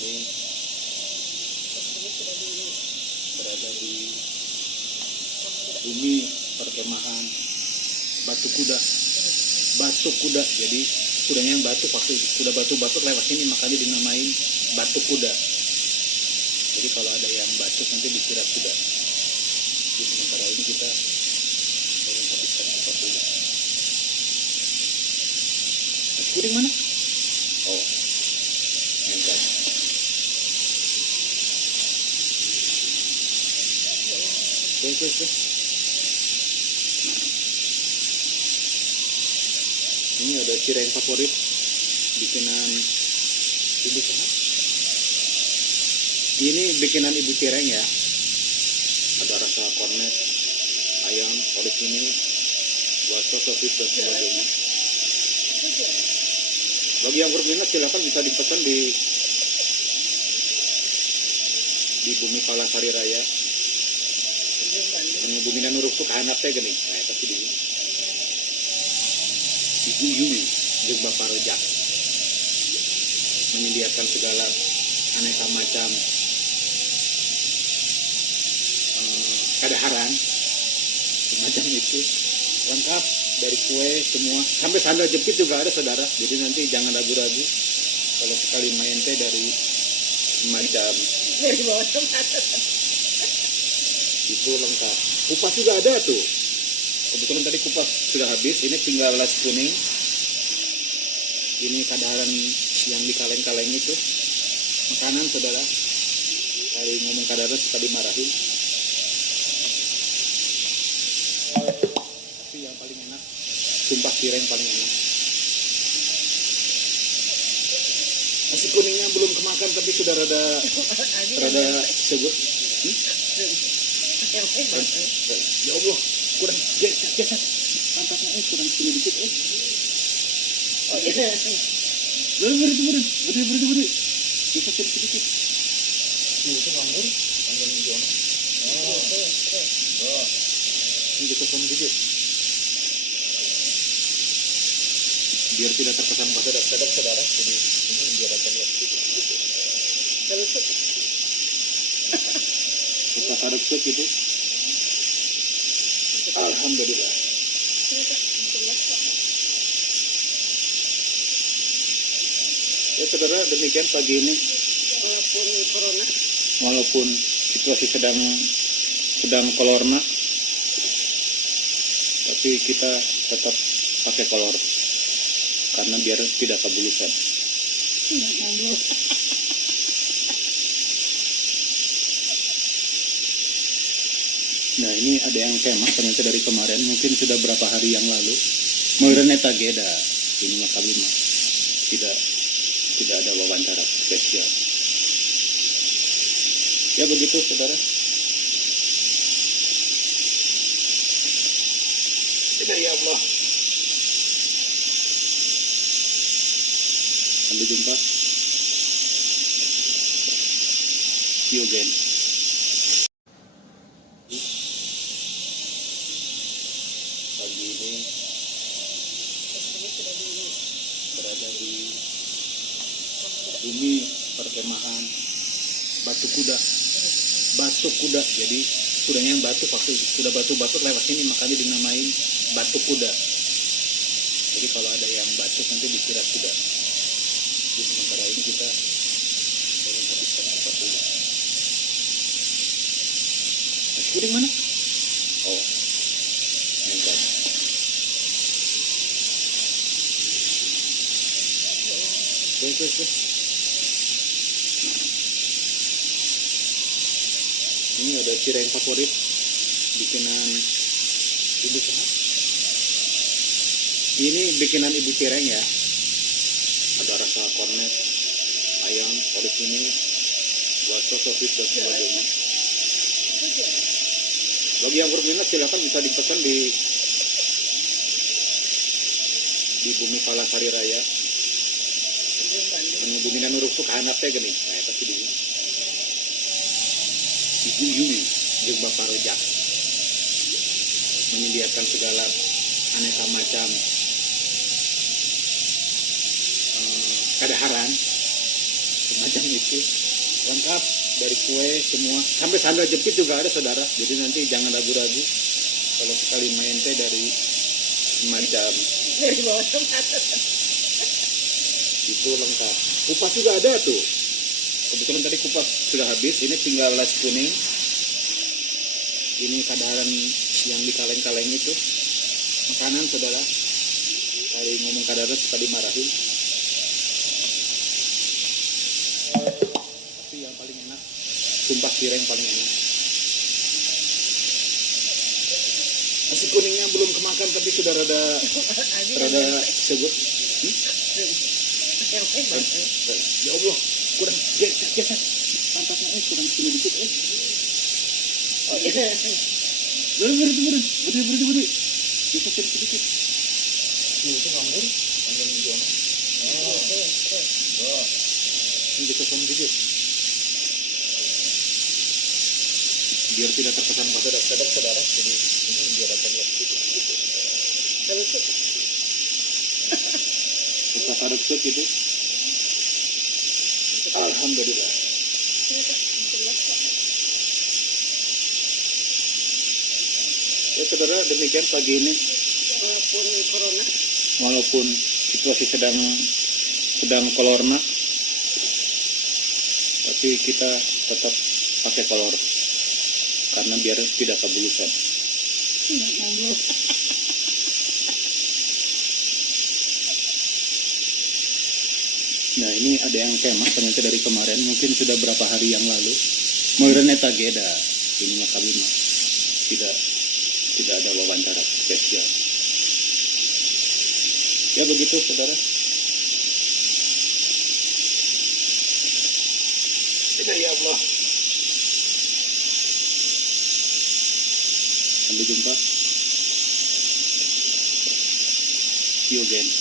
ini berada di bumi perkemahan Batu Kuda. Batu Kuda, jadi kudanya yang batu, waktu kuda batu-batu lewat sini makanya dinamain Batu Kuda. Jadi kalau ada yang batuk nanti dikira kuda. Jadi sementara ini kita menghabiskan tempat dulu. Nasi kuning mana? Oh, mentah. Oke. Ini ada cireng favorit bikinan ibu siapa? Ini bikinan ibu cireng ya. Ada rasa kornet, ayam, orisinil, bakso, sosis dan sebagainya. Bagi yang berminat silakan bisa dipesan di Bumi Palasari Raya. Ini Bumi Nanuruk tuh kahanap teh gini. Nah, tapi di diguyung jeung Bapak Rejak menyediakan segala aneka macam kadaharan semacam itu, lengkap dari kue semua sampai sandal jepit juga ada saudara. Jadi nanti jangan ragu-ragu kalau sekali main teh dari semacam dari bawah tempat itu lengkap. Kupas juga ada tuh. Kebetulan tadi kupas sudah habis, ini tinggal las kuning. Ini kadaharan yang di kaleng-kaleng itu. Makanan saudara. Kali ngomong kadaharan suka dimarahin. Tapi yang paling enak, sumpah cireng paling enak. Nasi kuningnya belum kemakan tapi sudah rada sebut. Ya Allah, kurang geser pantatnya kurang sini dikit Oh iya. Beri geser sedikit. Itu nganggur hijau. Ini geser sedikit biar tidak terkesan padat saudara. Jadi ini biar akan lihat sedikit Kalau itu kita tarik gitu. Alhamdulillah. Ya saudara, demikian pagi ini. walaupun corona, Walaupun situasi sedang kolorna, tapi kita tetap pakai kolor karena biar tidak kebulusan. Nah ini ada yang kemah ternyata dari kemarin, mungkin sudah berapa hari yang lalu. Mereneta geda, ini mah kami mah tidak ada wawancara spesial. Ya begitu saudara. Ya Allah. Sampai jumpa. See you again. Pagi ini berada di bumi perkemahan Batu Kuda. Batu Kuda, jadi kudanya yang batu, waktu kuda batu-batu lewat sini makanya dinamain Batu Kuda. Jadi kalau ada yang batuk nanti dikira kuda. Jadi sementara ini kita menghabiskan tempat dulu. Nasi kuning mana? Oh, mentah. Oke. Ini ada cireng favorit bikinan ibu siapa? Ini bikinan ibu cireng ya. Ada rasa kornet, ayam, orisinil, bakso, sosis dan sebagainya. Bagi yang berminat silakan bisa dipesan di Bumi Palasari Raya. Anu Bumi Nanuruk tuh kahanap teh gini. Nah, tapi diguyung jeung Bapak Rejak menyediakan segala aneka macam kadaharan semacam itu lengkap dari kue semua sampai sandal jepit juga ada saudara. Jadi nanti jangan ragu-ragu kalau sekali main teh dari semacam dari bawah tempat. itu lengkap. Kupas juga ada tuh. Kebetulan tadi kupas sudah habis, ini tinggal las kuning. Ini kadaharan yang di kaleng-kaleng itu. Makanan saudara. Tadi ngomong kadaharan suka dimarahin. Tapi yang paling enak, sumpah cireng paling enak. Nasi kuningnya belum kemakan tapi sudah rada sebut. Yang hebat. Ya Allah, kurang geser pantatnya kurang sini dikit Oh iya. Beri. Geser sedikit. Itu nganggur, yang jual. Ini geser sedikit. Biar tidak terkesan padat saudara. Jadi ini biar akan lihat sedikit. Kalau tuh Kita taruh gitu. Alhamdulillah. Ya saudara, demikian pagi ini. walaupun corona. Walaupun situasi sedang kolorna, tapi kita tetap pakai kolor karena biar tidak kabulusan. Nah ini ada yang kemah ternyata dari kemarin, mungkin sudah berapa hari yang lalu. Meureun eta ge da ini mah kami mah tidak ada wawancara spesial. Ya begitu saudara. Tidak ya Allah. Sampai jumpa. See you again.